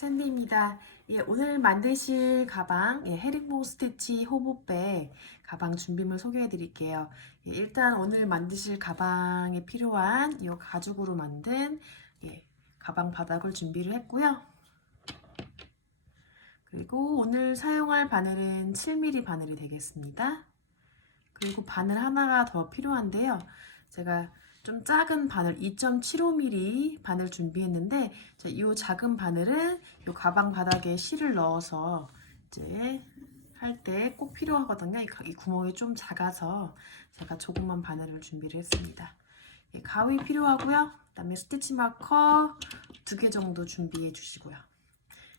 샌디입니다. 예, 오늘 만드실 가방, 헤링봉 스티치 호보백 가방 준비물 소개해 드릴게요. 예, 일단 오늘 만드실 가방에 필요한 이 가죽으로 만든 가방 바닥을 준비를 했고요. 그리고 오늘 사용할 바늘은 7mm 바늘이 되겠습니다. 그리고 바늘 하나가 더 필요한데요. 제가 좀 작은 바늘 2.75mm 바늘 준비했는데 이 작은 바늘은 이 가방 바닥에 실을 넣어서 이제 할 때 꼭 필요하거든요. 이 구멍이 좀 작아서 제가 조그만 바늘을 준비를 했습니다. 가위 필요하고요. 그다음에 스티치 마커 2개 정도 준비해 주시고요.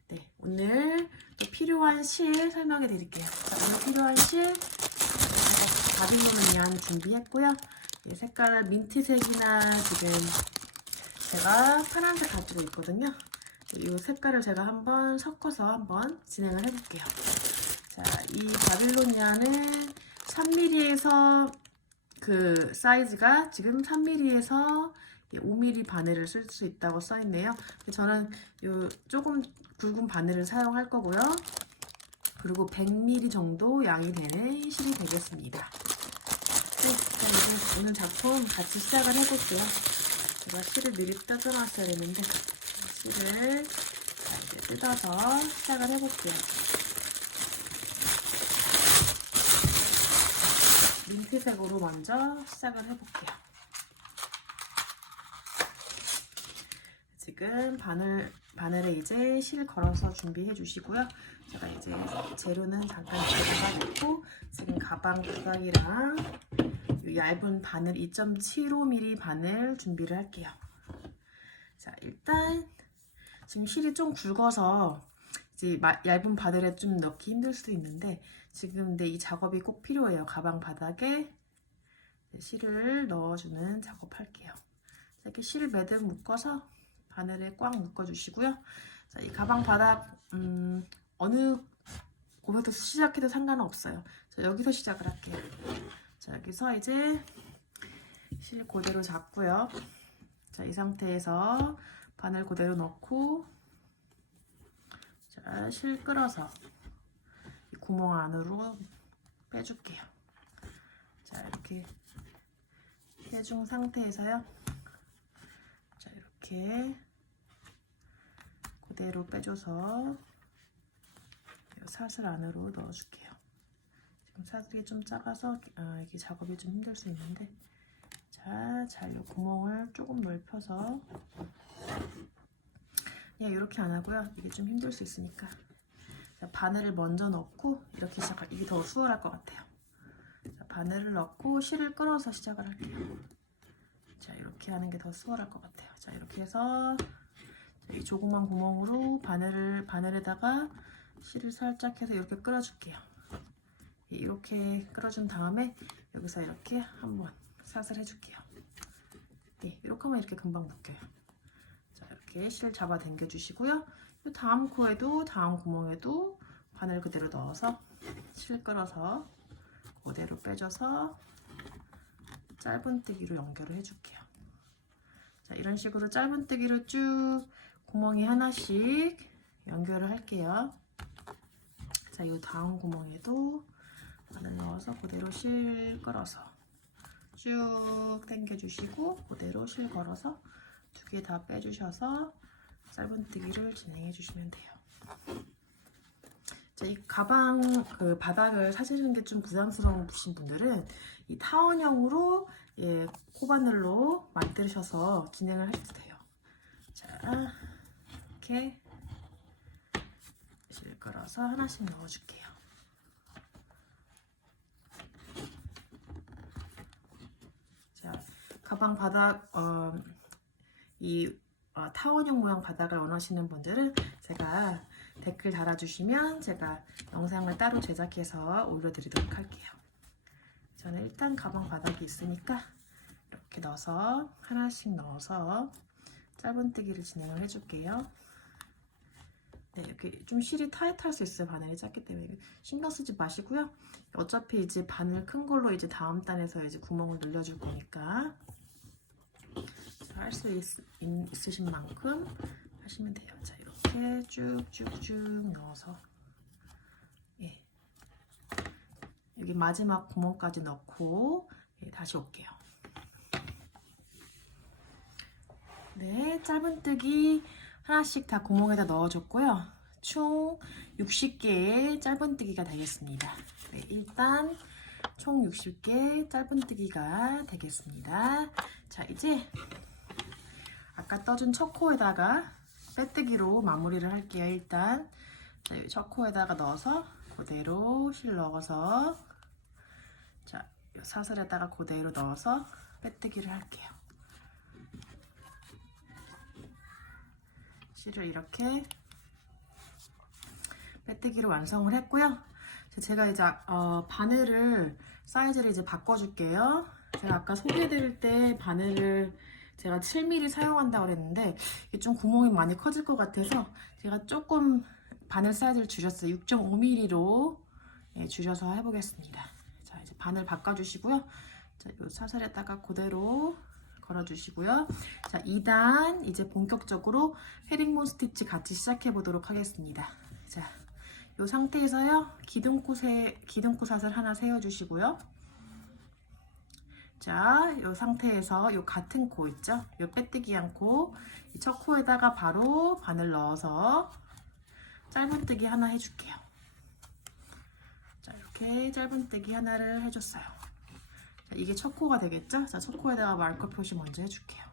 네, 오늘 또 필요한 실 설명해 드릴게요. 오늘 필요한 실 바비로는 양 준비했고요. 색깔 민트색이나 지금 제가 파란색 가지고 있거든요. 이 색깔을 제가 한번 섞어서 한번 진행을 해볼게요. 자, 이 바빌로니아는 3mm에서 그 사이즈가 지금 3mm에서 5mm 바늘을 쓸 수 있다고 써있네요. 저는 요 조금 굵은 바늘을 사용할 거고요. 그리고 100mm 정도 양이 되는 실이 되겠습니다. 네, 자, 오늘 작품 같이 시작을 해볼게요. 제가 실을 미리 뜯어놨어야 되는데 실을 이제 뜯어서 시작을 해볼게요. 민트색으로 먼저 시작을 해볼게요. 지금 바늘에 이제 실 걸어서 준비해 주시고요. 제가 이제 재료는 잠깐 가져가고 지금 가방 바닥이랑 얇은 바늘 2.75mm 바늘 준비를 할게요. 자, 일단 지금 실이 좀 굵어서 이제 얇은 바늘에 좀 넣기 힘들 수도 있는데 지금 근데 이 작업이 꼭 필요해요. 가방 바닥에 실을 넣어주는 작업할게요. 이렇게 실 매듭 묶어서 바늘에 꽉 묶어주시고요. 자, 이 가방 바닥 어느 곳에서 시작해도 상관은 없어요. 자, 여기서 시작을 할게요. 자, 여기서 이제 실 그대로 잡고요. 자, 이 상태에서 바늘 그대로 넣고 자, 실 끌어서 이 구멍 안으로 빼줄게요. 자, 이렇게 해준 상태에서요. 자, 이렇게 그대로 빼줘서 사슬 안으로 넣어줄게요. 지금 사슬이 좀 작아서 이게 작업이 좀 힘들 수 있는데 자, 이 구멍을 조금 넓혀서 이렇게 안 하고요. 이게 좀 힘들 수 있으니까 자, 바늘을 먼저 넣고 이렇게 시작할 이게 더 수월할 것 같아요. 자, 바늘을 넣고 실을 끌어서 시작을 할게요. 자, 이렇게 하는 게 더 수월할 것 같아요. 자, 이렇게 해서 이 조그만 구멍으로 바늘에다가 실을 살짝 해서 이렇게 끌어줄게요. 이렇게 끌어준 다음에 여기서 이렇게 한번 사슬 해줄게요. 네, 이렇게 하면 이렇게 금방 묶여요. 자, 이렇게 실 잡아 당겨 주시고요. 다음 코에도 다음 구멍에도 바늘 그대로 넣어서 실 끌어서 그대로 빼줘서 짧은뜨기로 연결을 해줄게요. 자, 이런 식으로 짧은뜨기로 쭉 구멍이 하나씩 연결을 할게요. 자, 이 다음 구멍에도 바늘 넣어서 그대로 실 끌어서 쭉 당겨주시고 그대로 실 걸어서 2개 다 빼주셔서 짧은뜨기를 진행해 주시면 돼요. 자, 이 가방 그 바닥을 사시는 게 좀 부담스러우신 분들은 이 타원형으로 코바늘로 만드셔서 진행을 하셔도 돼요. 자, 이렇게 실 끌어서 하나씩 넣어줄게요. 자, 가방 바닥 타원형 모양 바닥을 원하시는 분들은 제가 댓글 달아주시면 제가 영상을 따로 제작해서 올려드리도록 할게요. 저는 일단 가방 바닥이 있으니까 이렇게 넣어서 하나씩 넣어서 짧은뜨기를 진행을 해줄게요. 네, 이렇게 좀 실이 타이트할 수 있어요. 바늘이 작기 때문에 신경 쓰지 마시고요. 어차피 이제 바늘 큰 걸로 이제 다음 단에서 이제 구멍을 늘려줄 거니까 할 수 있으신 만큼 하시면 돼요. 자, 이렇게 이렇게 쭉쭉쭉 넣어서 예. 여기 마지막 구멍까지 넣고 예, 다시 올게요. 네, 짧은뜨기 하나씩 다 구멍에다 넣어줬고요. 총 60개의 짧은뜨기가 되겠습니다. 네, 일단 총 60개 짧은뜨기가 되겠습니다. 자, 이제 아까 떠준 척코에다가 빼뜨기로 마무리를 할게요. 일단 자, 이 척코에다가 넣어서 그대로 실 넣어서 자, 이 사슬에다가 그대로 넣어서 빼뜨기를 할게요. 실을 이렇게 빼뜨기로 완성을 했고요. 제가 이제 바늘을 사이즈를 이제 바꿔줄게요. 제가 아까 소개해드릴 때 바늘을 제가 7mm 사용한다고 그랬는데 이게 좀 구멍이 많이 커질 것 같아서 제가 조금 바늘 사이즈를 줄였어요. 6.5mm로 예, 줄여서 해보겠습니다. 자, 이제 바늘 바꿔주시고요. 자, 이 사슬에다가 그대로 걸어주시고요. 자, 2단 이제 본격적으로 헤링본 스티치 같이 시작해 보도록 하겠습니다. 자, 이 상태에서요, 기둥코 사슬 하나 세워주시고요. 자, 이 상태에서 이 같은 코 있죠? 이 빼뜨기 한 코, 이 첫 코에다가 바로 바늘 넣어서 짧은뜨기 하나 해줄게요. 자, 이렇게 짧은뜨기 하나를 해줬어요. 자, 이게 첫 코가 되겠죠? 자, 첫 코에다가 마커 표시 먼저 해줄게요.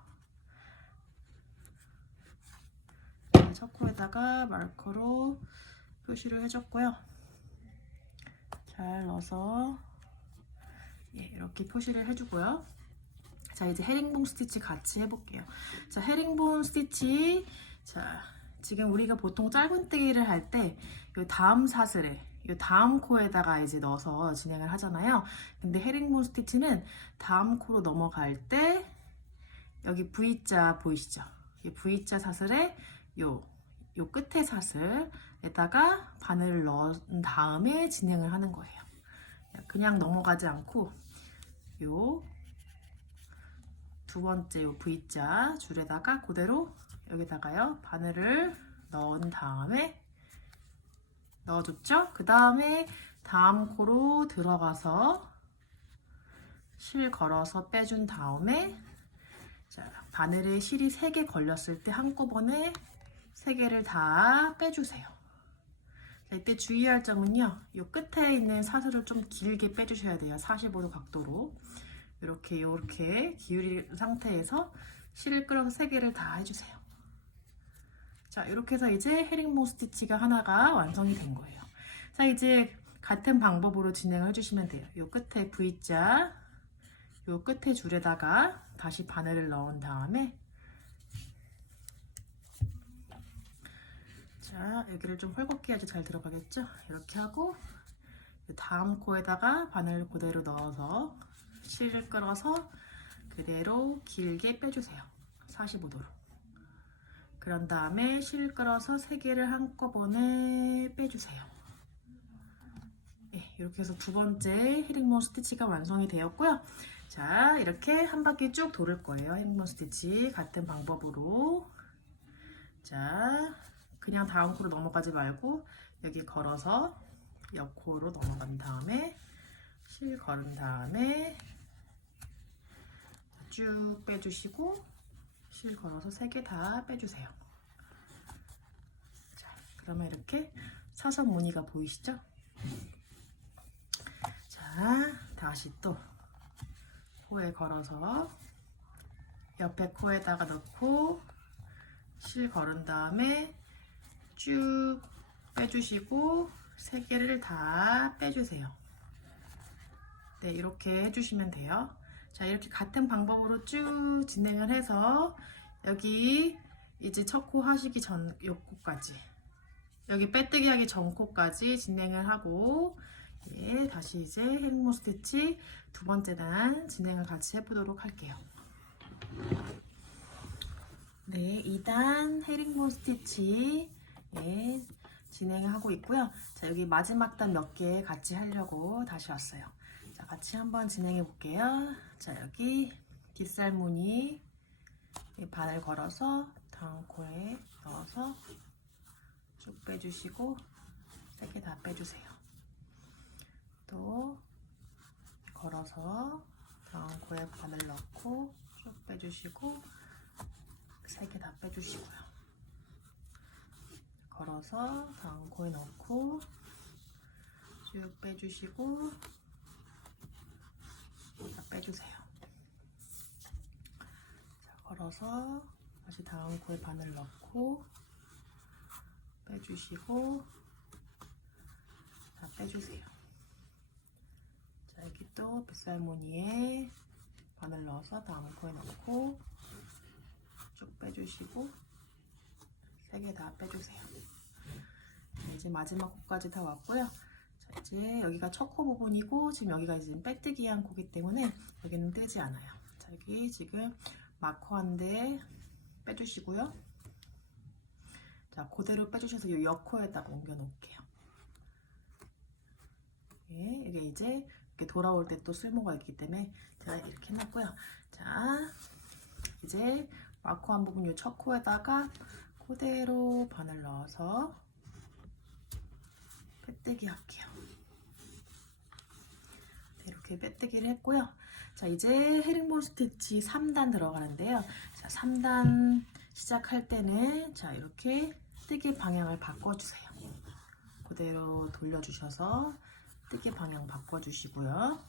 자, 첫 코에다가 마커로 표시를 해줬고요. 잘 넣어서 예, 이렇게 표시를 해주고요. 자, 이제 헤링본 스티치 같이 해볼게요. 자, 헤링본 스티치. 자, 지금 우리가 보통 짧은뜨기를 할 때 이 다음 사슬에 이 다음 코에다가 이제 넣어서 진행을 하잖아요. 근데 헤링본 스티치는 다음 코로 넘어갈 때 여기 V자 보이시죠? 이 V자 사슬에 요 끝에 사슬에다가 바늘을 넣은 다음에 진행을 하는 거예요. 그냥 넘어가지 않고 요 두 번째 요 V자 줄에다가 그대로 여기다가요 바늘을 넣은 다음에 넣어줬죠? 그 다음에 다음 코로 들어가서 실 걸어서 빼준 다음에 자, 바늘에 실이 3개 걸렸을 때 한꺼번에 3개를 다 빼주세요. 자, 이때 주의할 점은요, 이 끝에 있는 사슬을 좀 길게 빼주셔야 돼요. 45도 각도로 이렇게 기울인 상태에서 실을 끌어서 3개를 다 해주세요. 자, 이렇게 해서 이제 헤링본 스티치가 하나가 완성이 된 거예요. 자, 이제 같은 방법으로 진행을 해주시면 돼요. 이 끝에 V자, 이 끝에 줄에다가 다시 바늘을 넣은 다음에 자, 여기를 좀 헐겁게 해야지 잘 들어가겠죠? 이렇게 하고 다음 코에다가 바늘 그대로 넣어서 실을 끌어서 그대로 길게 빼주세요. 45도로. 그런 다음에 실 끌어서 3개를 한꺼번에 빼주세요. 네, 이렇게 해서 두 번째 헤링본 스티치가 완성이 되었고요. 자, 이렇게 한 바퀴 쭉 돌을 거예요. 헤링본 스티치 같은 방법으로. 자, 그냥 다음 코로 넘어가지 말고 여기 걸어서 옆 코로 넘어간 다음에 실 걸은 다음에 쭉 빼주시고 실 걸어서 3개 다 빼주세요. 자, 그러면 이렇게 사선 무늬가 보이시죠? 자, 다시 또 코에 걸어서 옆에 코에다가 넣고 실 걸은 다음에 쭉 빼주시고 3개를 다 빼주세요. 네, 이렇게 해주시면 돼요. 자, 이렇게 같은 방법으로 쭉 진행을 해서 여기 이제 첫 코 하시기 전 요 코까지 여기 빼뜨기 하기 전 코까지 진행을 하고 예, 다시 이제 헤링본 스티치 두 번째 단 진행을 같이 해보도록 할게요. 네, 2단 헤링본 스티치 예, 진행을 하고 있고요. 자, 여기 마지막 단 몇 개 같이 하려고 다시 왔어요. 자, 같이 한번 진행해 볼게요. 자, 여기 뒷살무늬 바늘 걸어서 다음 코에 넣어서 쭉 빼주시고 세게 다 빼주세요. 또 걸어서 다음 코에 바늘 넣고 쭉 빼주시고 세게 다 빼주시고요. 걸어서 다음 코에 넣고 쭉 빼주시고 다 빼주세요. 자, 걸어서 다시 다음 코에 바늘 넣고 빼주시고 다 빼주세요. 자, 여기 또 빗살무늬에 바늘 넣어서 다음 코에 넣고 쭉 빼주시고 세게 다 빼주세요. 이제 마지막 코까지 다 왔고요. 자, 이제 여기가 첫 코 부분이고 지금 여기가 이제 빼뜨기한 코기 때문에 여기는 뜨지 않아요. 자, 여기 지금 마커 한 대 빼주시고요. 자, 그대로 빼주셔서 이 옆코에다가 옮겨 놓을게요. 예, 이게 이제 이렇게 돌아올 때 또 쓸모가 있기 때문에 제가 이렇게 해놨고요. 자, 이제 마커 한 부분 이 첫 코에다가 그대로 바늘 넣어서 빼뜨기 할게요. 이렇게 빼뜨기를 했고요. 자, 이제 헤링본 스티치 3단 들어가는데요. 자, 3단 시작할 때는 자, 이렇게 뜨기 방향을 바꿔주세요. 그대로 돌려주셔서 뜨기 방향 바꿔주시고요.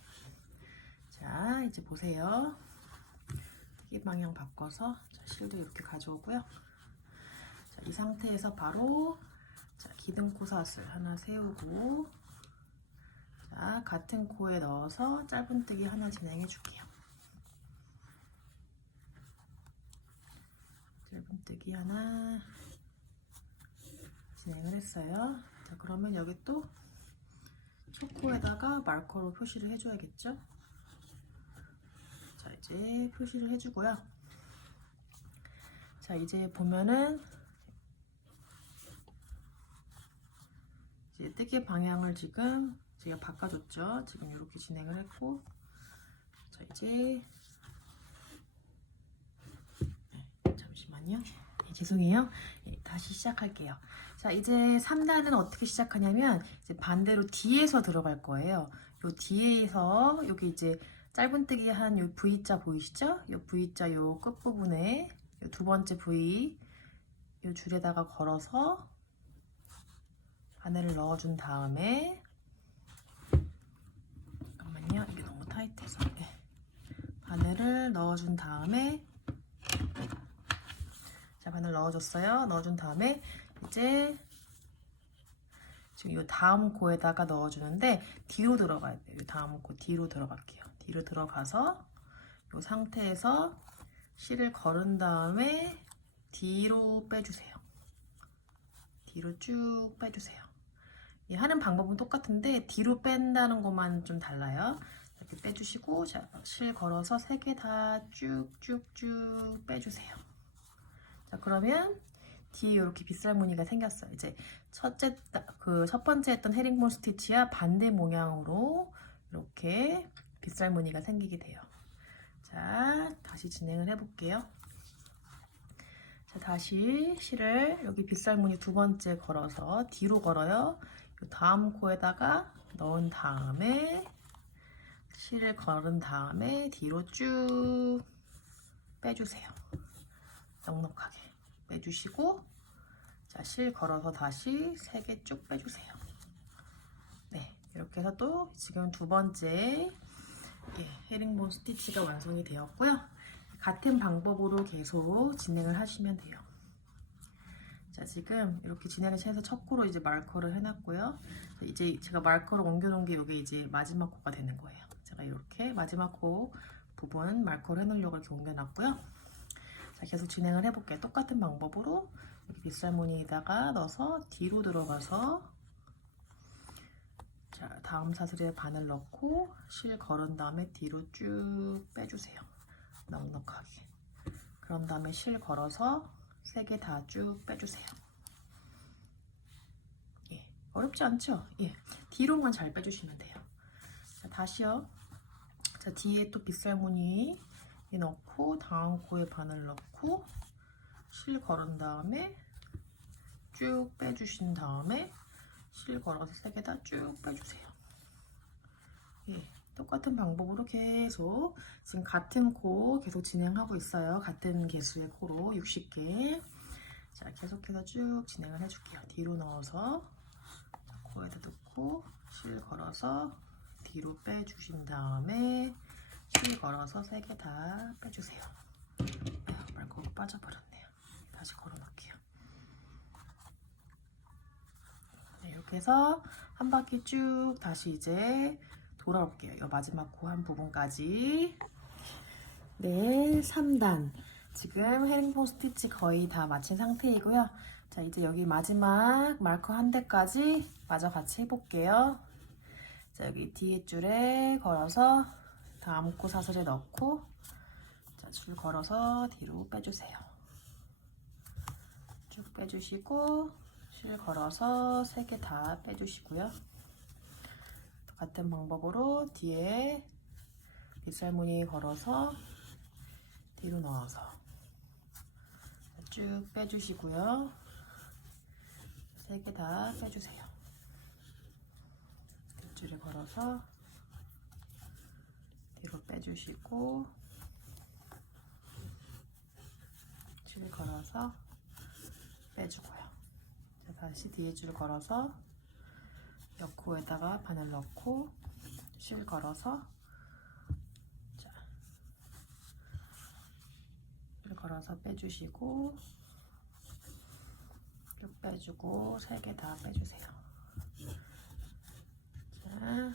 자, 이제 보세요. 뜨기 방향 바꿔서 자, 실도 이렇게 가져오고요. 자, 이 상태에서 바로 자, 기둥코사슬 하나 세우고 자, 같은 코에 넣어서 짧은뜨기 하나 진행해 줄게요. 짧은뜨기 하나 진행을 했어요. 자, 그러면 여기 또 초코에다가 마커로 표시를 해줘야겠죠? 자, 이제 표시를 해주고요. 자, 이제 보면은 이제 뜨기 방향을 지금 제가 바꿔줬죠. 지금 이렇게 진행을 했고, 자, 이제 잠시만요. 네, 죄송해요. 네, 다시 시작할게요. 자, 이제 3단은 어떻게 시작하냐면 이제 반대로 뒤에서 들어갈 거예요. 요 뒤에서 여기 이제 짧은뜨기 한 요 V자 보이시죠? 요 V자 요 끝부분에 요 두 번째 V 요 줄에다가 걸어서 바늘을 넣어준 다음에 잠깐만요. 이게 너무 타이트해서 네. 바늘을 넣어준 다음에 자, 바늘 넣어줬어요. 넣어준 다음에 이제 지금 이 다음 코에다가 넣어주는데 뒤로 들어가야 돼요. 이 다음 코 뒤로 들어갈게요. 뒤로 들어가서 이 상태에서 실을 걸은 다음에 뒤로 빼주세요. 뒤로 쭉 빼주세요. 하는 방법은 똑같은데 뒤로 뺀다는 것만 좀 달라요. 이렇게 빼주시고 자, 실 걸어서 3개 다 쭉쭉쭉 빼주세요. 자, 그러면 뒤에 이렇게 빗살 무늬가 생겼어요. 이제 첫 번째 했던 헤링본 스티치와 반대 모양으로 이렇게 빗살 무늬가 생기게 돼요. 자, 다시 진행을 해볼게요. 자, 다시 실을 여기 빗살 무늬 두 번째 걸어서 뒤로 걸어요. 다음 코에다가 넣은 다음에 실을 걸은 다음에 뒤로 쭉 빼주세요. 넉넉하게 빼주시고 자, 실 걸어서 다시 3개 쭉 빼주세요. 네, 이렇게 해서 또 지금 두 번째 헤링본 스티치가 완성이 되었고요. 같은 방법으로 계속 진행을 하시면 돼요. 자, 지금 이렇게 진행을 해서 첫 코로 이제 마커를 해놨고요. 이제 제가 마커를 옮겨놓은 게 이게 이제 마지막 코가 되는 거예요. 제가 이렇게 마지막 코 부분 마커를 해놓으려고 이렇게 옮겨놨고요. 자, 계속 진행을 해볼게요. 똑같은 방법으로 이렇게 빗살 무늬에다가 넣어서 뒤로 들어가서 자, 다음 사슬에 바늘 넣고 실 걸은 다음에 뒤로 쭉 빼주세요. 넉넉하게. 그런 다음에 실 걸어서 3개 다 쭉 빼주세요. 예, 어렵지 않죠? 예, 뒤로만 잘 빼주시면 돼요. 자, 다시요. 자, 뒤에 또 빗살 무늬 넣고 다음 코에 바늘 넣고 실 걸은 다음에 쭉 빼주신 다음에 실 걸어서 3개 다 쭉 빼주세요. 예, 똑같은 방법으로 계속 지금 같은 코 계속 진행하고 있어요. 같은 개수의 코로 60개. 자, 계속해서 쭉 진행을 해줄게요. 뒤로 넣어서 코에다 넣고 실 걸어서 뒤로 빼주신 다음에 실 걸어서 3개 다 빼주세요. 말코가 빠져버렸네요. 다시 걸어놓을게요. 네, 이렇게 해서 한 바퀴 쭉 다시 이제 돌아올게요. 이 마지막 코 한 부분까지. 네, 3단. 지금 헤링본 스티치 거의 다 마친 상태이고요. 자, 이제 여기 마지막 마커 한 대까지 마저 같이 해볼게요. 자, 여기 뒤에 줄에 걸어서 다음 코 사슬에 넣고, 자, 줄 걸어서 뒤로 빼주세요. 쭉 빼주시고 실 걸어서 3개 다 빼주시고요. 같은 방법으로 뒤에 빗살무늬 걸어서 뒤로 넣어서 쭉 빼주시고요. 3개 다 빼주세요. 뒷줄에 걸어서 뒤로 빼주시고 줄 걸어서 빼주고요. 자, 다시 뒤에 줄 걸어서 옆코에다가 바늘 넣고 실 걸어서 자, 실 걸어서 빼주시고 쭉 빼주고 3개 다 빼주세요. 자,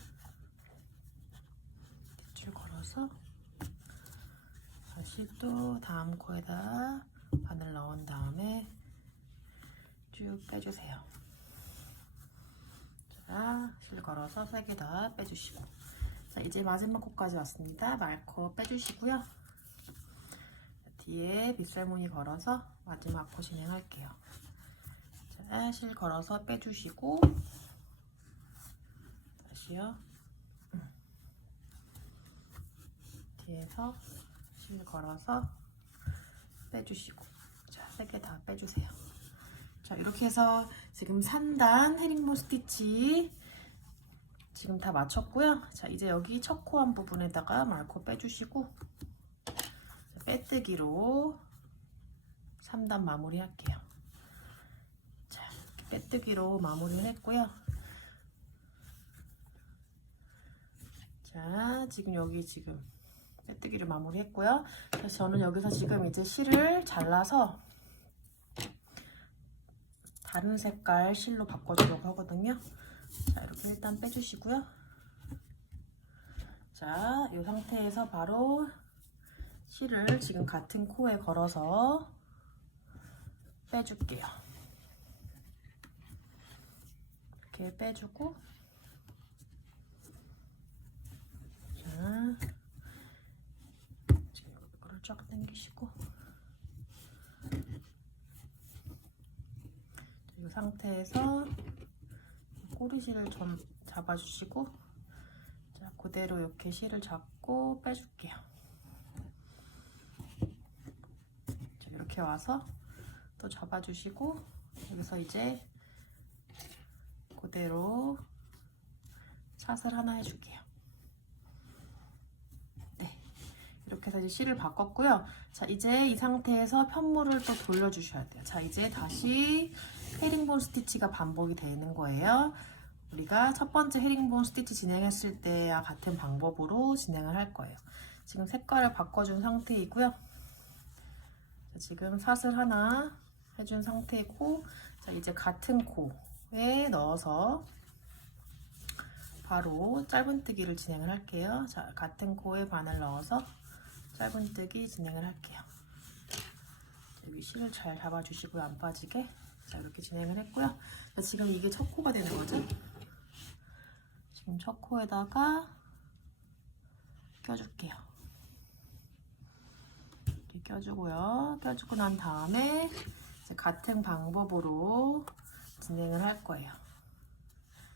뒷줄 걸어서 다시 또 다음 코에다 바늘 넣은 다음에 쭉 빼주세요. 자, 실 걸어서 3개 다 빼주시고, 자, 이제 마지막 코까지 왔습니다. 말코 빼주시고요. 자, 뒤에 빗살무늬 걸어서 마지막 코 진행할게요. 자, 실 걸어서 빼주시고 다시요. 뒤에서 실 걸어서 빼주시고, 자, 3개 다 빼주세요. 자, 이렇게 해서 지금 3단 헤링본 스티치 지금 다 마쳤고요. 자, 이제 여기 첫 코 한 부분에다가 말코 빼주시고 빼뜨기로 3단 마무리 할게요. 자, 이렇게 빼뜨기로 마무리를 했고요. 자, 지금 여기 지금 빼뜨기를 마무리 했고요. 그래서 저는 여기서 지금 이제 실을 잘라서 다른 색깔 실로 바꿔주려고 하거든요. 자, 이렇게 일단 빼주시고요. 자, 이 상태에서 바로 실을 지금 같은 코에 걸어서 빼줄게요. 이렇게 빼주고, 자, 지금 이거를 쫙 당기시고, 이 상태에서 꼬리실을 좀 잡아주시고, 자, 그대로 이렇게 실을 잡고 빼줄게요. 자, 이렇게 와서 또 잡아주시고, 여기서 이제 그대로 샷을 하나 해줄게요. 네, 이렇게 해서 이제 실을 바꿨고요. 자, 이제 이 상태에서 편물을 또 돌려주셔야 돼요. 자, 이제 다시 헤링본 스티치가 반복이 되는 거예요. 우리가 첫 번째 헤링본 스티치 진행했을 때와 같은 방법으로 진행을 할 거예요. 지금 색깔을 바꿔준 상태이고요. 자, 지금 샷을 하나 해준 상태이고, 자, 이제 같은 코에 넣어서 바로 짧은뜨기를 진행을 할게요. 자, 같은 코에 바늘 넣어서 짧은뜨기 진행을 할게요. 여기 실을 잘 잡아주시고요. 안 빠지게. 자, 이렇게 진행을 했고요. 자, 지금 이게 첫 코가 되는 거죠. 지금 첫 코에다가 껴줄게요. 이렇게 껴주고요. 껴주고 난 다음에 이제 같은 방법으로 진행을 할 거예요.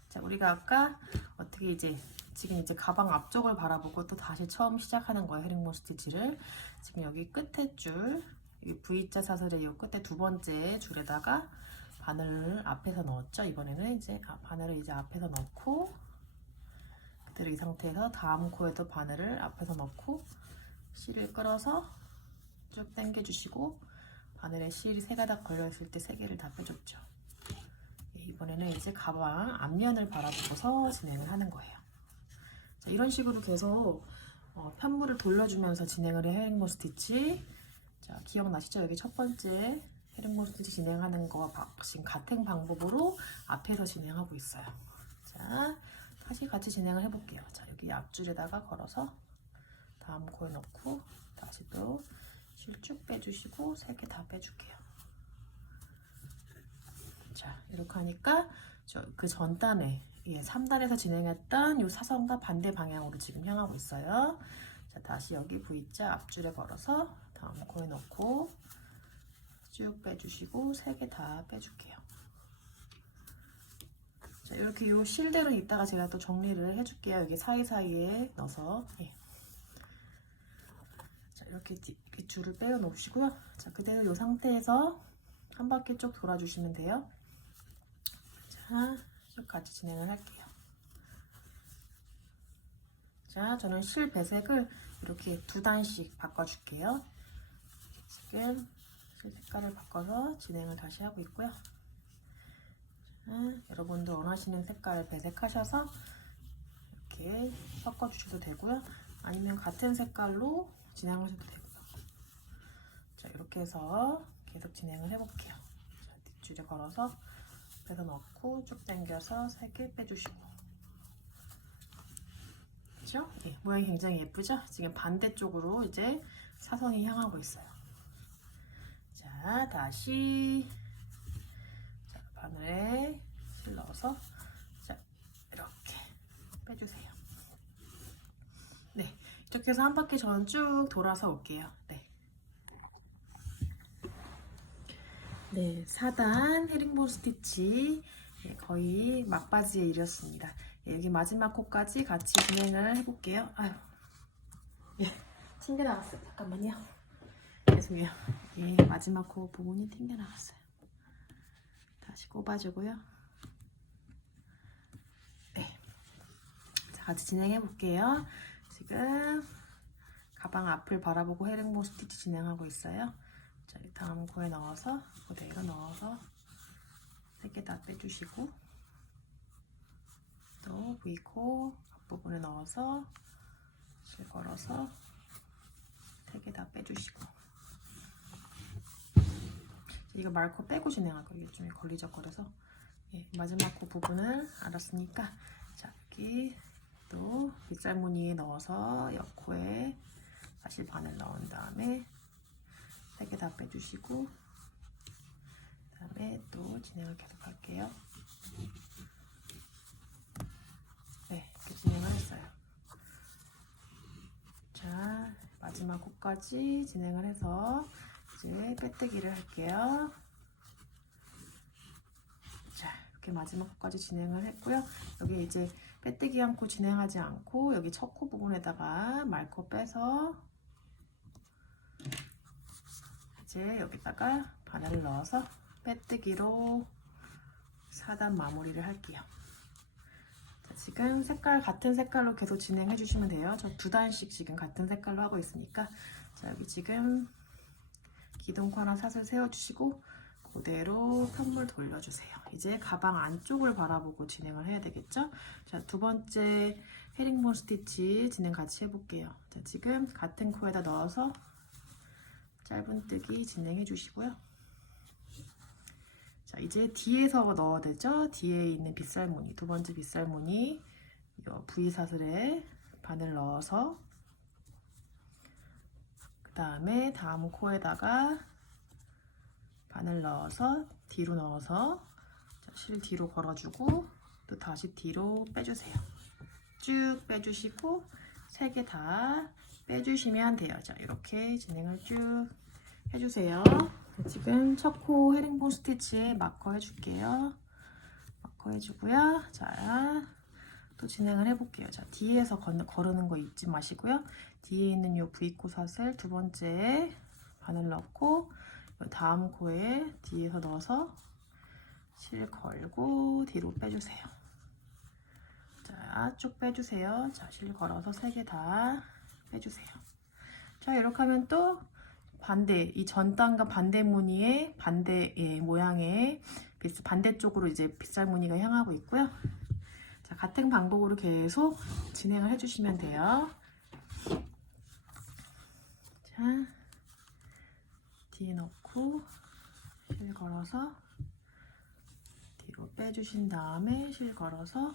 자, 우리가 아까 어떻게 지금 이제 가방 앞쪽을 바라보고 또 다시 처음 시작하는 거예요. 헤링본 스티치를. 지금 여기 끝에 줄, 여기 V자 사슬의 이 끝에 두 번째 줄에다가 바늘을 앞에서 넣었죠. 이번에는 이제 바늘을 이제 앞에서 넣고, 그대로 이 상태에서 다음 코에도 바늘을 앞에서 넣고 실을 끌어서 쭉 당겨주시고, 바늘에 실이 3가닥 걸려있을 때 3개를 다 빼줬죠. 이번에는 이제 가방 앞면을 바라보고서 진행을 하는 거예요. 자, 이런 식으로 계속 편물을 돌려주면서 진행을 해 헤링본 스티치. 자, 기억나시죠? 여기 첫 번째 헤링본 스티치 진행하는 거와 지금 같은 방법으로 앞에서 진행하고 있어요. 자, 다시 같이 진행을 해볼게요. 자, 여기 앞줄에다가 걸어서 다음 코에 넣고 다시 또 실 쭉 빼주시고 3개 다 빼줄게요. 자, 이렇게 하니까 그 전단에 3단에서 진행했던 이 사선과 반대 방향으로 지금 향하고 있어요. 자, 다시 여기 V자 앞줄에 걸어서 다음 코에 넣고 쭉 빼주시고 3개 다 빼줄게요. 자, 이렇게 요 실대로 이따가 제가 또 정리를 해줄게요. 여기 사이사이에 넣어서. 자, 이렇게 줄을 빼어 놓으시고요. 자, 그대로 이 상태에서 한 바퀴 쭉 돌아주시면 돼요. 자, 쭉 같이 진행을 할게요. 자, 저는 실 배색을 이렇게 2단씩 바꿔줄게요. 지금 실 색깔을 바꿔서 진행을 다시 하고 있고요. 자, 여러분들 원하시는 색깔을 배색하셔서 이렇게 섞어주셔도 되고요. 아니면 같은 색깔로 진행하셔도 되고요. 자, 이렇게 해서 계속 진행을 해볼게요. 자, 뒷줄에 걸어서 앞에서 넣고 쭉 당겨서 3개 빼주시고. 그렇죠? 모양이 굉장히 예쁘죠? 지금 반대쪽으로 이제 사선이 향하고 있어요. 자, 다시 자, 바늘에 실 넣어서 자, 이렇게 빼주세요. 네, 이렇게 해서 한 바퀴 저는 쭉 돌아서 올게요. 네, 4단 헤링본 스티치 거의 막바지에 이르렀습니다. 여기 마지막 코까지 같이 진행을 해볼게요. 아유, 튕겨 나갔어요. 잠깐만요. 죄송해요. 마지막 코 부분이 튕겨 나갔어요. 다시 꼽아주고요. 네, 자, 같이 진행해 볼게요. 지금 가방 앞을 바라보고 헤링본 스티치 진행하고 있어요. 자, 다음 코에 넣어서 그대로 넣어서 3개 다 빼주시고, 또 V코 앞부분에 넣어서 실 걸어서 3개 다 빼주시고. 이거 말코 빼고 진행할 거예요. 이게 좀 걸리적거려서. 마지막 코 부분을 알았으니까, 자, 여기 또 빗살무늬에 넣어서 옆코에 다시 바늘 넣은 다음에 3개 다 빼주시고, 그 다음에 또 진행을 계속 할게요. 네, 이렇게 진행을 했어요. 자, 마지막 코까지 진행을 해서 이제 빼뜨기를 할게요. 자, 이렇게 마지막 코까지 진행을 했고요. 여기 이제 빼뜨기 한 코 진행하지 않고 여기 첫 코 부분에다가 말코 빼서 이제 여기다가 바늘을 넣어서 빼뜨기로 4단 마무리를 할게요. 자, 지금 색깔 같은 색깔로 계속 진행해 주시면 돼요. 저 2단씩 지금 같은 색깔로 하고 있으니까. 자, 여기 지금 기둥코 하나 사슬 세워주시고 그대로 편물 돌려주세요. 이제 가방 안쪽을 바라보고 진행을 해야 되겠죠? 자, 2번째 헤링본 스티치 진행 같이 해볼게요. 자, 지금 같은 코에다 넣어서 짧은뜨기 진행해 주시고요. 자, 이제 뒤에서 넣어야 되죠? 뒤에 있는 빗살무늬, 2번째 빗살무늬 V 사슬에 바늘 넣어서 그 다음에 다음 코에다가 바늘 넣어서 뒤로 넣어서 실 뒤로 걸어주고 또 다시 뒤로 빼주세요. 쭉 빼주시고 3개 다 빼주시면 돼요. 자, 이렇게 진행을 쭉 해주세요. 지금 첫 코 헤링본 스티치에 마커 해줄게요. 마커 해주고요. 자, 또 진행을 해볼게요. 자, 뒤에서 거르는 거 잊지 마시고요. 뒤에 있는 요 V코 사슬 2번째 바늘 넣고 다음 코에 뒤에서 넣어서 실 걸고 뒤로 빼주세요. 자, 쭉 빼주세요. 자, 실 걸어서 3개 다 빼주세요. 자, 이렇게 하면 또 반대, 이 전 단과 반대 무늬의 반대 모양의 반대쪽으로 이제 빗살 무늬가 향하고 있고요. 자, 같은 방법으로 계속 진행을 해주시면 돼요. 자, 뒤에 넣고 실 걸어서 뒤로 빼주신 다음에 실 걸어서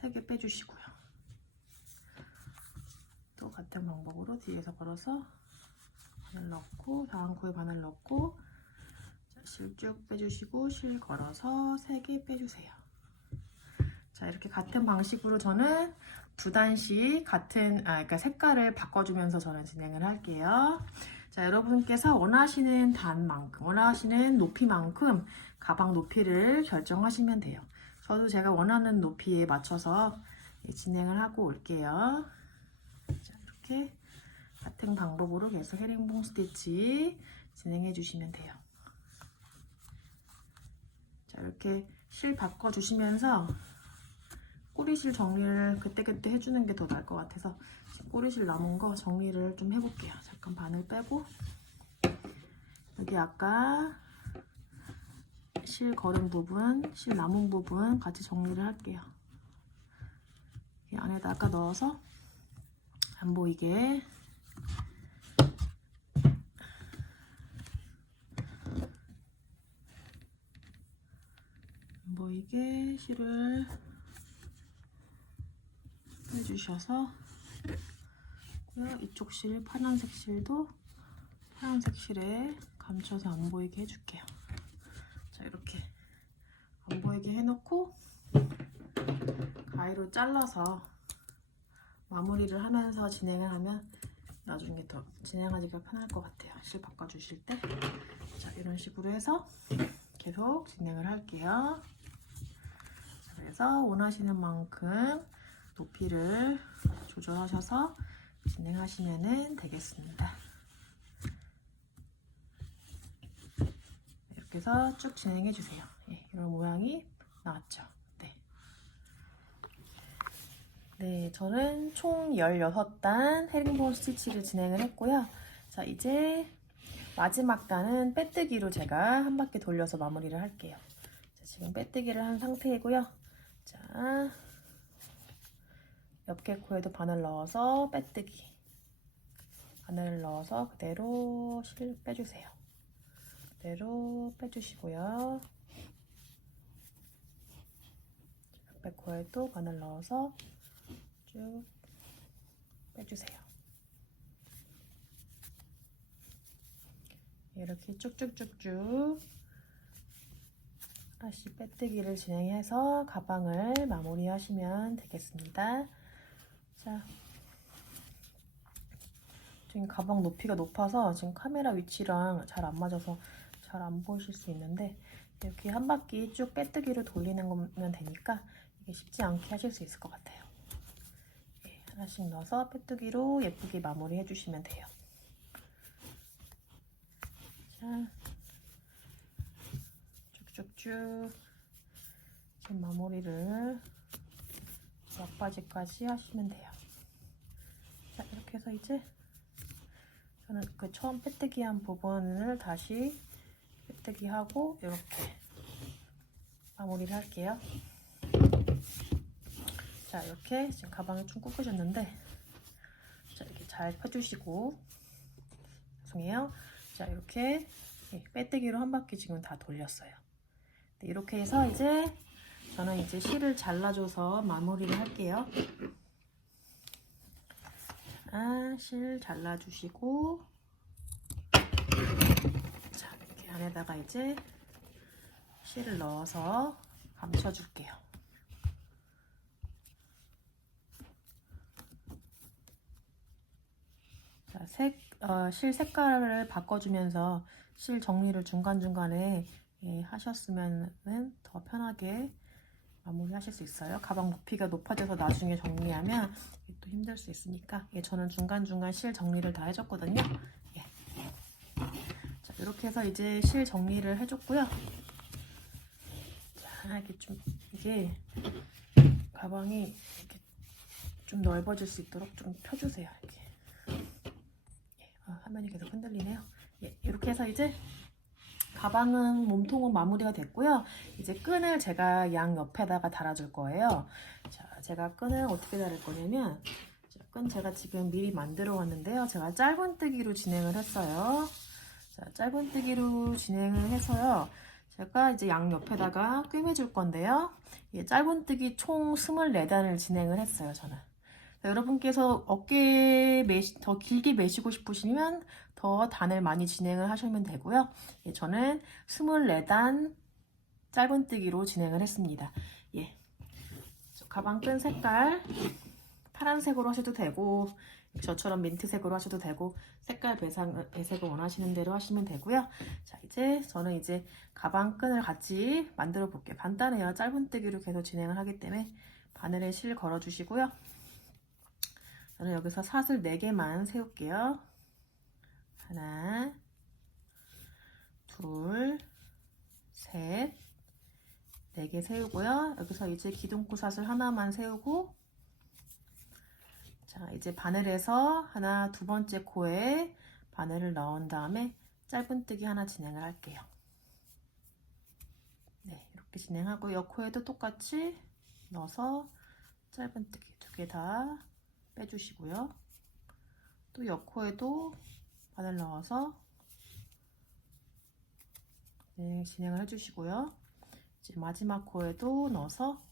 3개 빼주시고요. 또 같은 방법으로 뒤에서 걸어서 바늘 넣고 다음 코에 바늘 넣고 실 쭉 빼주시고 실 걸어서 3개 빼주세요. 자, 이렇게 같은 방식으로 저는 2단씩 그러니까 색깔을 바꿔주면서 저는 진행을 할게요. 자, 여러분께서 원하시는 단만큼, 원하시는 높이만큼 가방 높이를 결정하시면 돼요. 저도 제가 원하는 높이에 맞춰서 진행을 하고 올게요. 자, 이렇게 같은 방법으로 계속 헤링봉 스티치 진행해 주시면 돼요. 자, 이렇게 실 바꿔주시면서 꼬리실 정리를 그때그때 해주는 게 더 나을 것 같아서 지금 꼬리실 남은 거 정리를 좀 해볼게요. 잠깐 바늘 빼고 여기 아까 실 걸은 부분, 실 남은 부분 같이 정리를 할게요. 이 안에다가 넣어서 안 보이게 실을 해주셔서 이쪽 실 파란색 실도 파란색 실에 감춰서 안 보이게 해줄게요. 자, 이렇게 안 보이게 해놓고 가위로 잘라서 마무리를 하면서 진행을 하면 나중에 더 진행하기가 편할 것 같아요. 실 바꿔주실 때. 자, 이런 식으로 해서 계속 진행을 할게요. 자, 그래서 원하시는 만큼 높이를 조절하셔서 진행하시면 되겠습니다. 이렇게 해서 쭉 진행해 주세요. 이런 모양이 나왔죠. 네, 저는 총 16단 헤링본 스티치를 진행을 했고요. 자, 이제 마지막 단은 빼뜨기로 제가 한 바퀴 돌려서 마무리를 할게요. 자, 지금 빼뜨기를 한 상태이고요. 자, 옆개 코에도 바늘 넣어서 빼뜨기. 바늘을 넣어서 그대로 실 빼주세요. 그대로 빼주시고요. 옆에 코에도 바늘 넣어서 쭉 빼주세요. 이렇게 쭉쭉쭉쭉 다시 빼뜨기를 진행해서 가방을 마무리하시면 되겠습니다. 자, 지금 가방 높이가 높아서 지금 카메라 위치랑 잘 안 맞아서 잘 안 보이실 수 있는데 이렇게 한 바퀴 쭉 빼뜨기로 돌리는 거면 되니까 이게 쉽지 않게 하실 수 있을 것 같아요. 하나씩 넣어서 빼뜨기로 예쁘게 마무리 해주시면 돼요. 자, 쭉쭉쭉 지금 마무리를 막바지까지 하시면 돼요. 자, 이렇게 해서 이제 저는 그 처음 빼뜨기 한 부분을 다시 빼뜨기 하고 이렇게 마무리를 할게요. 자, 이렇게 지금 가방이 좀 꾸겨졌는데 자, 이렇게 잘 펴주시고 죄송해요. 자, 이렇게 빼뜨기로 한 바퀴 지금 다 돌렸어요. 네, 이렇게 해서 이제 저는 이제 실을 잘라줘서 마무리를 할게요. 실 잘라주시고 자, 이렇게 안에다가 이제 실을 넣어서 감춰줄게요. 자, 실 색깔을 바꿔주면서 실 정리를 중간중간에 하셨으면 더 편하게 마무리 하실 수 있어요. 가방 부피가 높아져서 나중에 정리하면 또 힘들 수 있으니까 저는 중간중간 실 정리를 다 해줬거든요. 자, 이렇게 해서 이제 실 정리를 해줬고요. 이렇게 좀 이게 가방이 이렇게 좀 넓어질 수 있도록 좀 펴주세요. 이렇게. 화면이 계속 흔들리네요. 예, 이렇게 해서 이제 가방은 몸통은 마무리가 됐고요. 이제 끈을 제가 양 옆에다가 달아줄 거예요. 자, 제가 끈을 어떻게 달을 거냐면, 끈 제가 지금 미리 만들어 왔는데요. 제가 짧은뜨기로 진행을 했어요. 자, 짧은뜨기로 진행을 해서요. 제가 이제 양 옆에다가 꿰매줄 건데요. 예, 짧은뜨기 총 24단을 진행을 했어요, 저는. 자, 여러분께서 어깨 더 길게 매시고 싶으시면 더 단을 많이 진행을 하시면 되고요. 예, 저는 24단 짧은뜨기로 진행을 했습니다. 예, 가방끈 색깔 파란색으로 하셔도 되고 저처럼 민트색으로 하셔도 되고 색깔 배색을 원하시는 대로 하시면 되고요. 자, 이제 저는 이제 가방끈을 같이 만들어 볼게요. 간단해요. 짧은뜨기로 계속 진행을 하기 때문에 바늘에 실 걸어 주시고요. 저는 여기서 사슬 4개만 세울게요. 하나, 둘, 셋, 4개 세우고요. 여기서 이제 기둥코 사슬 하나만 세우고, 자, 이제 바늘에서 하나, 두 번째 코에 바늘을 넣은 다음에 짧은뜨기 하나 진행을 할게요. 네, 이렇게 진행하고 옆코에도 똑같이 넣어서 짧은뜨기 2개 다 빼주시고요. 또 옆코에도 바늘 넣어서 네, 진행을 해주시고요. 이제 마지막 코에도 넣어서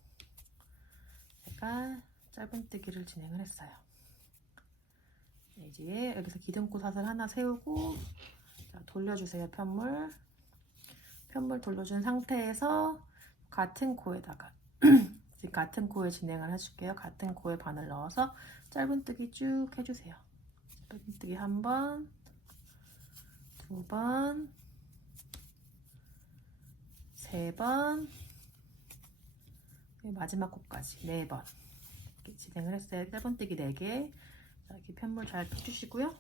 제가 짧은뜨기를 진행을 했어요. 네, 이제 여기서 기둥코 사슬 하나 세우고 자, 돌려주세요. 편물 돌려준 상태에서 같은 코에다가 지금 같은 코에 진행을 해줄게요. 같은 코에 바늘 넣어서 짧은뜨기 쭉 해주세요. 짧은뜨기 1번, 2번, 3번, 마지막 코까지 4번 이렇게 진행을 했어요. 짧은뜨기 4개. 자, 이렇게 편물 잘 펴주시고요.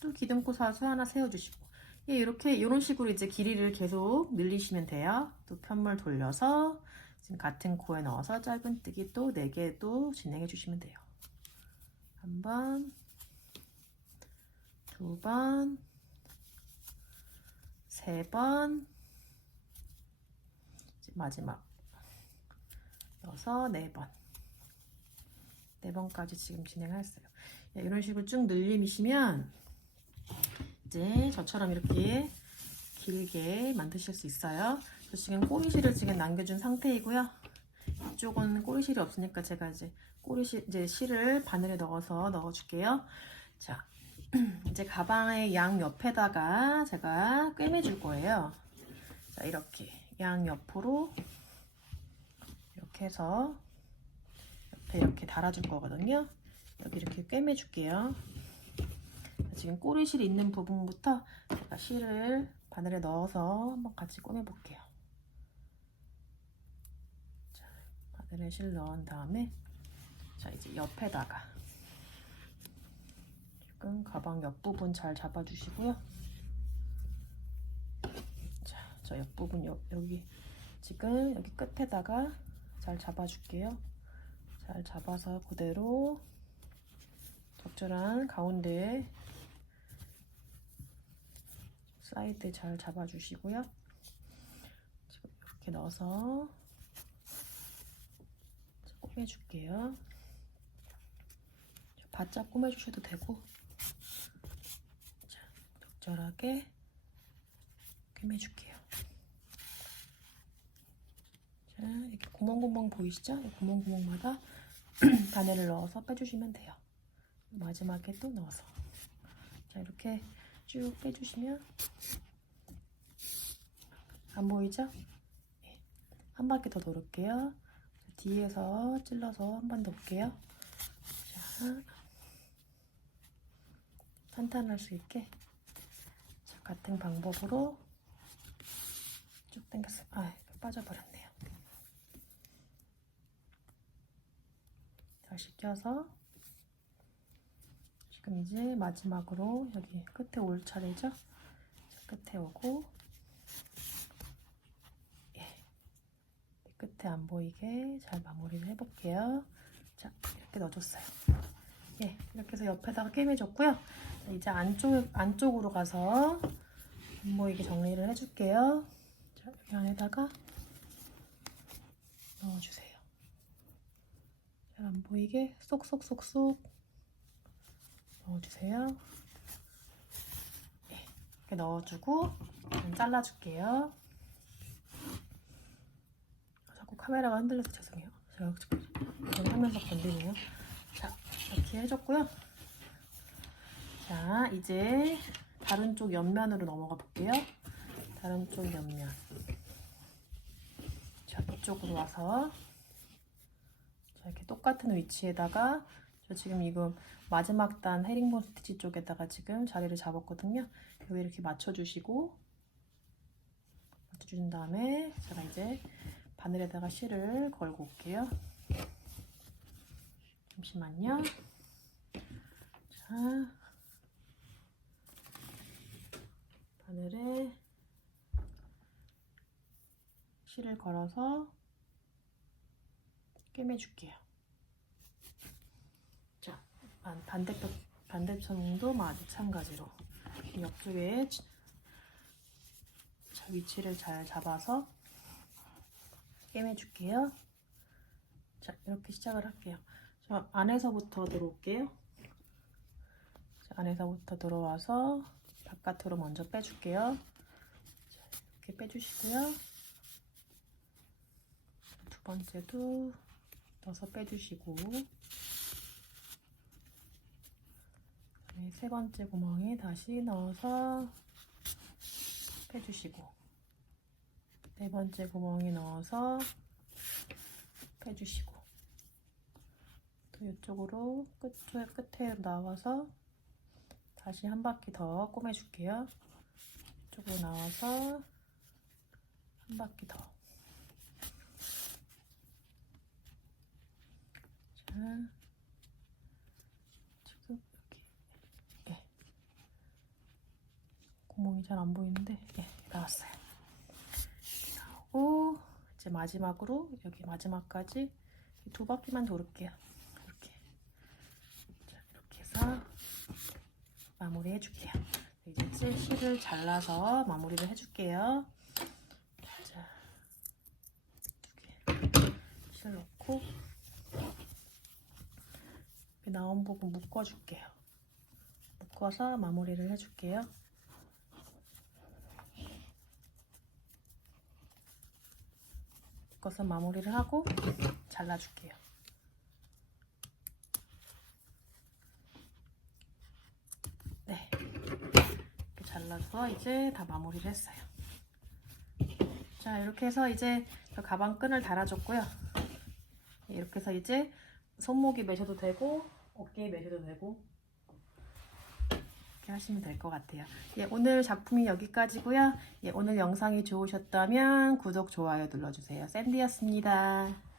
또 기둥코 사슬 하나 세워주시고, 예, 이렇게 이런 식으로 이제 길이를 계속 늘리시면 돼요. 또 편물 돌려서 지금 같은 코에 넣어서 짧은뜨기 또 4개 또 진행해 주시면 돼요. 1번, 2번, 3번, 마지막 넣어서 4번, 4번까지 지금 진행했어요. 예, 이런 식으로 쭉 늘리시면 이제 저처럼 이렇게 길게 만드실 수 있어요. 저 지금 꼬리실을 지금 남겨준 상태이고요. 이쪽은 꼬리실이 없으니까 제가 이제 실을 바늘에 넣어줄게요. 자, 이제 가방의 양 옆에다가 제가 꿰매줄 거예요. 자, 이렇게 양 옆으로 이렇게 해서 옆에 이렇게 달아줄 거거든요. 여기 이렇게 꿰매줄게요. 지금 꼬리실 있는 부분부터 제가 실을 바늘에 넣어서 한번 같이 꿰매볼게요. 자, 바늘에 실 넣은 다음에 자, 이제 옆에다가 지금 가방 옆부분 잘 잡아주시고요. 자, 저 옆부분 여기 지금 여기 끝에다가 잘 잡아줄게요. 잘 잡아서 그대로 적절한 가운데 사이드 잘 잡아주시고요. 지금 이렇게 넣어서 꾸며줄게요. 바짝 꾸며주셔도 되고, 자, 적절하게 꾸며줄게요. 자, 이렇게 구멍구멍 보이시죠? 이 구멍구멍마다 바늘을 넣어서 빼주시면 돼요. 마지막에 또 넣어서. 자, 이렇게 쭉 빼주시면 안 보이죠? 네. 한 바퀴 더 돌을게요. 뒤에서 찔러서 한 번 더 볼게요. 자, 탄탄할 수 있게 자, 같은 방법으로 쭉 당겼어요. 아, 빠져버렸네요. 다시 껴서 지금 이제 마지막으로 여기 끝에 올 차례죠. 자, 끝에 오고 예, 끝에 안 보이게 잘 마무리를 해볼게요. 자, 이렇게 넣어줬어요. 예, 이렇게 해서 옆에다가 꿰매줬고요. 이제 안쪽으로 가서 안 보이게 정리를 해줄게요. 자, 여기 안에다가 넣어주세요. 잘 안 보이게 쏙쏙쏙쏙 넣어주세요. 예, 이렇게 넣어주고 잘라줄게요. 자꾸 카메라가 흔들려서 죄송해요. 제가 이걸 하면서 건드리네요. 자, 이렇게 해줬고요. 자, 이제 다른 쪽 옆면으로 넘어가 볼게요. 다른 쪽 옆면. 자, 이쪽으로 와서 자, 이렇게 똑같은 위치에다가 저 지금 이거 마지막 단 헤링본 스티치 쪽에다가 지금 자리를 잡았거든요. 여기 이렇게 맞춰주시고 맞춰준 다음에 제가 이제 바늘에다가 실을 걸고 올게요. 잠시만요. 자, 바늘에 실을 걸어서 꿰매줄게요. 자, 반대편도 마찬가지로 옆쪽에 위치를 잘 잡아서 꿰매줄게요. 자, 이렇게 시작을 할게요. 자, 안에서부터 들어올게요. 자, 안에서부터 들어와서 바깥으로 먼저 빼줄게요. 자, 이렇게 빼주시고요. 두 번째도 넣어서 빼주시고, 세 번째 구멍에 다시 넣어서 빼주시고, 네 번째 구멍에 넣어서 빼주시고, 또 이쪽으로 끝에 나와서 다시 한 바퀴 더 꼬매줄게요. 이쪽으로 나와서 한 바퀴 더. 자, 지금 이렇게 구멍이 잘 안 보이는데 나왔어요. 나오고 이제 마지막으로 여기 마지막까지 두 바퀴만 돌을게요. 자, 이렇게 해서 마무리 해줄게요. 이제 실을 잘라서 마무리를 해줄게요. 자, 이렇게 실 넣고 나온 부분 묶어줄게요. 묶어서 마무리를 해줄게요. 묶어서 마무리를 하고 잘라줄게요. 네, 이렇게 잘라서 이제 다 마무리를 했어요. 자, 이렇게 해서 이제 저 가방 끈을 달아줬고요. 이렇게 해서 이제 손목에 매셔도 되고 어깨에 매셔도 되고 이렇게 하시면 될 것 같아요. 예, 오늘 작품이 여기까지고요. 예, 오늘 영상이 좋으셨다면 구독, 좋아요 눌러주세요. 샌디였습니다.